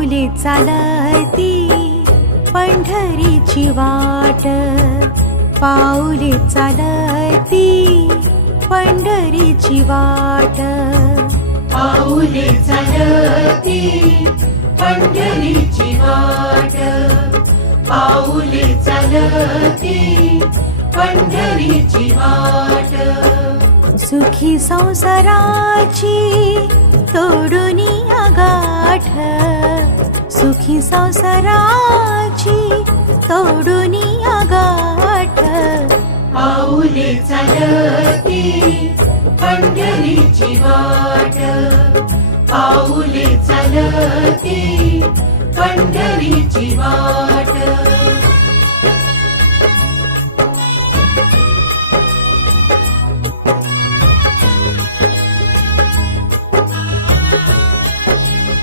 पाऊले चालती पंढरीची वाट, पाऊले चालती पंढरीची वाट, पाऊले चालती पंढरीची वाट, पाऊले चालती पंढरीची वाट. सुखी संसाराची तोडून गाठ, सुखी संसाराची तोडून गाठ, पाऊले चालती पंढरीची वाट, पाऊले चालती पंढरीची वाट.